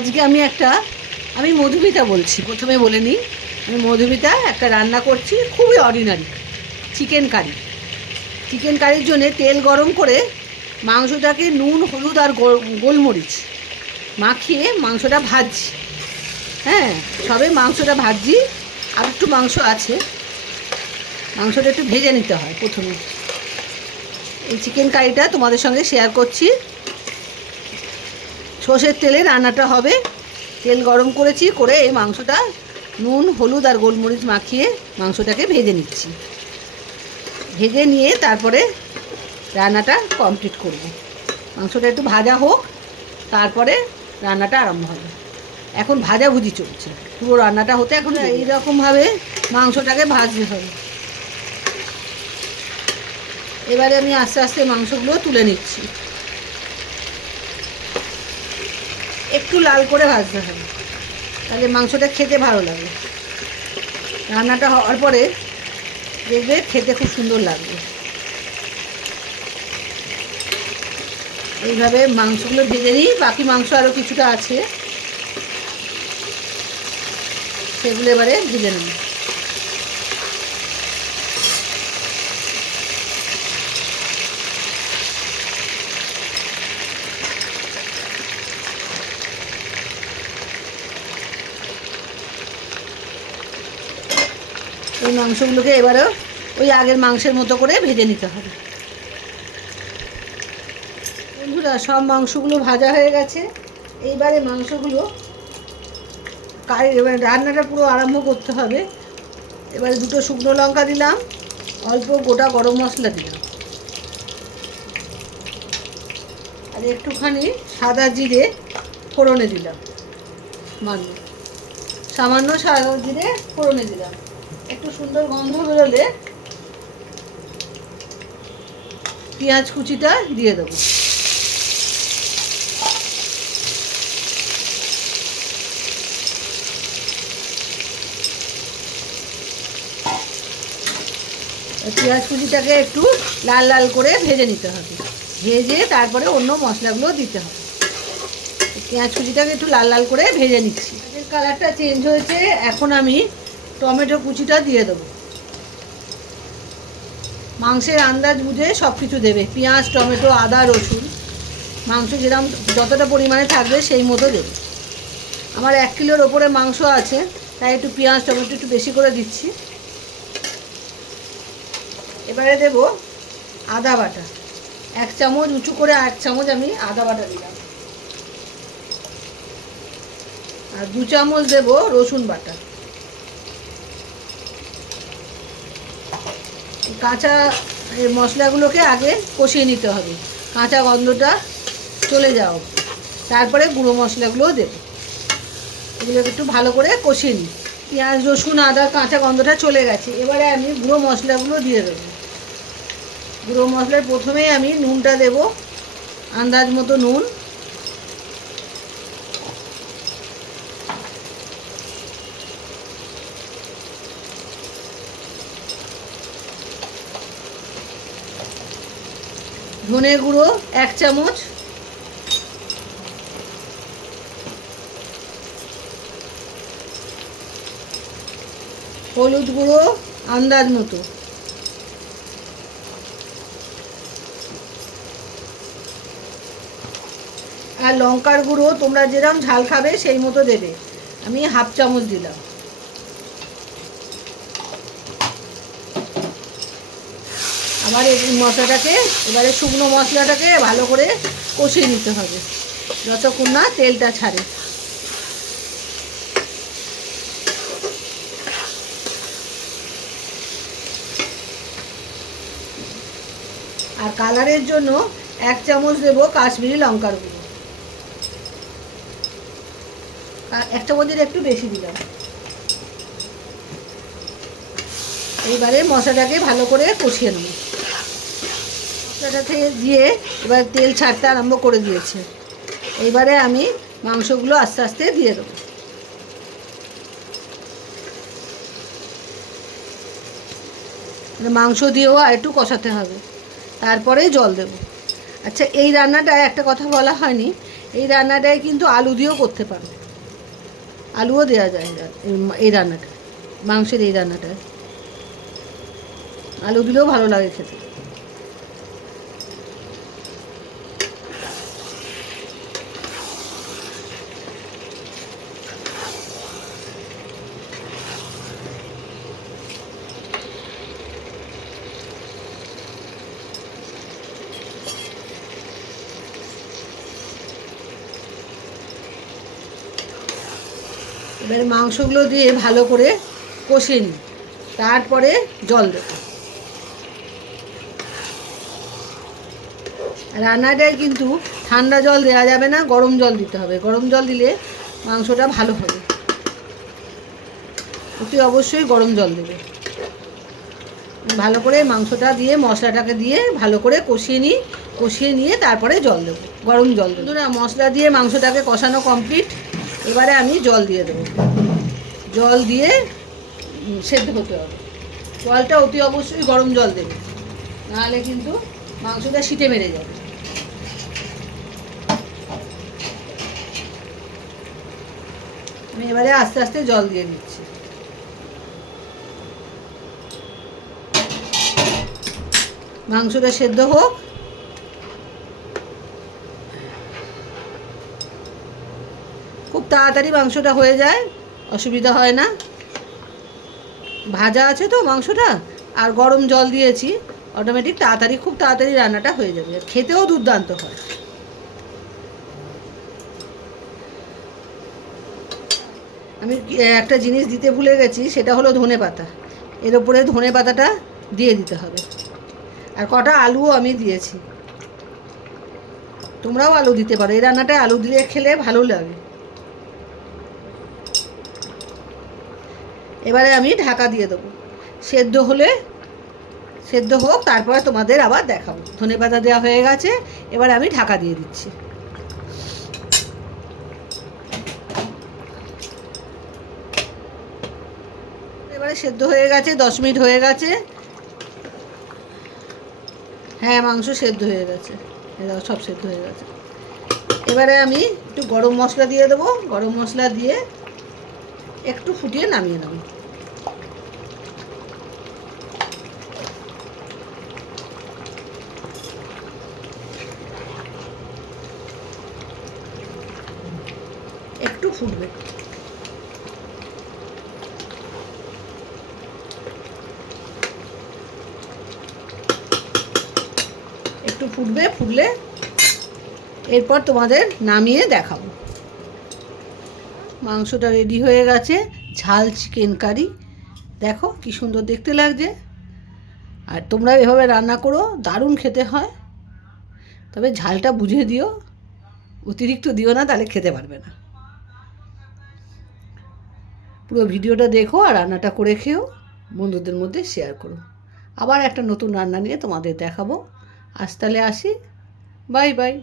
আজকে আমি মধুমিতা বলছি, প্রথমে বলে নিই। আমি মধুমিতা একটা রান্না করছি, খুবই অর্ডিনারি চিকেন কারি। চিকেন কারির জন্যে তেল গরম করে মাংসটাকে নুন, হলুদ আর গোলমরিচ মাখিয়ে মাংসটা ভাজছি। হ্যাঁ, সবে মাংসটা ভাজছি, আর একটু মাংস আছে, মাংসটা একটু ভেজে নিতে হয় প্রথমে। এই চিকেন কারিটা তোমাদের সঙ্গে শেয়ার করছি। সর্ষের তেলে রান্নাটা হবে। তেল গরম করেছি, করে এই মাংসটা নুন, হলুদ আর গোলমরিচ মাখিয়ে মাংসটাকে ভেজে নিচ্ছি। ভেজে নিয়ে তারপরে রান্নাটা কমপ্লিট করব। মাংসটা একটু ভাজা হোক, তারপরে রান্নাটা আরম্ভ হবে। এখন ভাজাভুজি চলছে, পুরো রান্নাটা হতে এখন এইরকমভাবে মাংসটাকে ভাজতে হবে। এবারে আমি আস্তে আস্তে মাংসগুলো তুলে নিচ্ছি। একটু লাল করে ভাজতে হবে, তাহলে মাংসটা খেতে ভালো লাগে। রান্নাটা হওয়ার পরে দেখবে খেতে খুব সুন্দর লাগবে। এইভাবে মাংসগুলো ভেজে নিই। বাকি মাংস আরও কিছুটা আছে, সেগুলো এবারে ভেজে নেব। এই মাংসগুলোকে এবারে ওই আগের মাংসের মতো করে ভেজে নিতে হবে। বন্ধুরা, সব মাংসগুলো ভাজা হয়ে গেছে। এইবারে মাংসগুলো এবারে রান্নাটা পুরো আরম্ভ করতে হবে। এবারে দুটো শুকনো লঙ্কা দিলাম, অল্প গোটা গরম মশলা দিলাম, আর একটুখানি সাদা জিরে ফোড়নে দিলাম। সামান্য সাদা জিরে ফোড়নে দিলাম। একটু সুন্দর গন্ধ বেরোলে পেঁয়াজ কুচিটা দিয়ে দেবো। পেঁয়াজ কুচিটাকে একটু লাল লাল করে ভেজে নিতে হবে। ভেজে তারপরে অন্য মশলাগুলো দিতে হবে। পেঁয়াজ কুচিটাকে একটু লাল লাল করে ভেজে নিচ্ছি। কালারটা চেঞ্জ হয়েছে, এখন আমি টমেটো কুচিটা দিয়ে দেবো। মাংসের আন্দাজ বুঝে সব কিছু দেবে, পেঁয়াজ, টমেটো, আদা, রসুন। মাংস যেরকম যতটা পরিমাণে থাকবে সেই মতো দেবে। আমার 1 কিলোর ওপরে মাংস আছে, তাই একটু পেঁয়াজ, টমেটো একটু বেশি করে দিচ্ছি। এবারে দেব আদা বাটা, 1 চামচ উঁচু করে 1 চামচ আমি আদা বাটা দিলাম। আর 2 চামচ দেব রসুন বাটা। কাঁচা মশলাগুলোকে আগে কষিয়ে নিতে হবে, কাঁচা গন্ধটা চলে যাও, তারপরে গুঁড়ো মশলাগুলোও দেব। এগুলোকে একটু ভালো করে কষিয়ে নিই। পেঁয়াজ, রসুন, আদা কাঁচা গন্ধটা চলে গেছে। এবারে আমি গুঁড়ো মশলাগুলো দিয়ে দেবো। গুঁড়ো মশলার প্রথমেই আমি নুনটা দেব, আন্দাজ মতো নুন। ধনে গুঁড়ো 1 চামচ, হলুদ গুঁড়ো আন্দাজ মতো, আর লঙ্কার গুঁড়ো তোমরা যেরকম ঝাল খাবে সেই মতো দেবে। আমি 1/2 চামচ দিলাম। আবার এই মশলাটাকে, এবারে শুকনো মশলাটাকে ভালো করে কষিয়ে নিতে হবে যতক্ষণ না তেলটা ছাড়ে। আর কালারের জন্য 1 চামচ দেব কাশ্মীরি লঙ্কার গুঁড়ো। 1 চামচের একটু বেশি দিলাম। এইবারে মশলাটাকে ভালো করে কষিয়ে নেব। মশলাটাতে দিয়ে এবার তেল ছাড়তে আরম্ভ করে দিয়েছে। এইবারে আমি মাংসগুলো আস্তে আস্তে দিয়ে দেবো। মাংস দিয়েও আর একটু কষাতে হবে, তারপরে জল দেব। আচ্ছা, এই রান্নাটায় একটা কথা বলা হয়নি, এই রান্নাটায় কিন্তু আলু দিয়েও করতে পারো, আলুও দেওয়া যায় এই রান্নাটা, মাংসের এই রান্নাটায় আলু দিলেও ভালো লাগে খেতে। এবারে মাংসগুলো দিয়ে ভালো করে কষিয়ে নিই, তারপরে জল দেব। রান্নাটায় কিন্তু ঠান্ডা জল দেওয়া যাবে না, গরম জল দিতে হবে। গরম জল দিলে মাংসটা ভালো হবে। অতি অবশ্যই গরম জল দেবে। ভালো করে মাংসটা দিয়ে মশলাটাকে দিয়ে ভালো করে কষিয়ে নিয়ে তারপরে জল দেবো, গরম জল দেবো। না, মশলা দিয়ে মাংসটাকে কষানো কমপ্লিট। এবারে আমি জল দিয়ে দেবো। জল দিয়ে সেদ্ধ হতে হবে। জলটা অতি অবশ্যই গরম জল দেবে, নাহলে কিন্তু মাংসটা সিটে মেরে যাবে। আমি এবারে আস্তে আস্তে জল দিয়ে দিচ্ছি। মাংসটা সেদ্ধ হোক। খুব তাড়াতাড়ি মাংসটা হয়ে যায়, অসুবিধা হয় না। ভাজা আছে তো মাংসটা, আর গরম জল দিয়েছি, অটোমেটিক খুব তাড়াতাড়ি রান্নাটা হয়ে যাবে। খেতেও দুর্দান্ত হয়। আমি একটা জিনিস দিতে ভুলে গেছি, সেটা হলো ধনেপাতা। এর ওপরে ধনেপাতাটা দিয়ে দিতে হবে। আর কটা আলুও আমি দিয়েছি, তোমরাও আলু দিতে পারো। এই রান্নাটায় আলু দিয়ে খেলে ভালো লাগে। এবারে আমি ঢাকা দিয়ে দেবো। সেদ্ধ হোক, তারপরে তোমাদের আবার দেখাবো। ধনেপাতা দেওয়া হয়ে গেছে, এবার আমি ঢাকা দিয়ে দিচ্ছি। এবারে সেদ্ধ হয়ে গেছে, 10 মিনিট হয়ে গেছে। হ্যাঁ, মাংস সেদ্ধ হয়ে গেছে, এরাও সব সেদ্ধ হয়ে গেছে। এবারে আমি একটু গরম মশলা দিয়ে দেবো। গরম মশলা দিয়ে একটু ফুটিয়ে নামিয়ে নেব। একটু ফুটবে, ফুটলে এরপর তোমাদের নামিয়ে দেখাবো। মাংসটা রেডি হয়ে গেছে, ঝাল চিকেন কারি। দেখো কি সুন্দর দেখতে লাগছে। আর তোমরা এভাবে রান্না করো, দারুণ খেতে হয়। তবে ঝালটা বুঝে দিও, অতিরিক্ত দিও না, তাহলে খেতে পারবে না। পুরো ভিডিওটা দেখো আর রান্নাটা করে খেও, বন্ধুদের মধ্যে শেয়ার করো। আবার একটা নতুন রান্না নিয়ে তোমাদের দেখাবো। আজ তাহলে আসি, বাই বাই।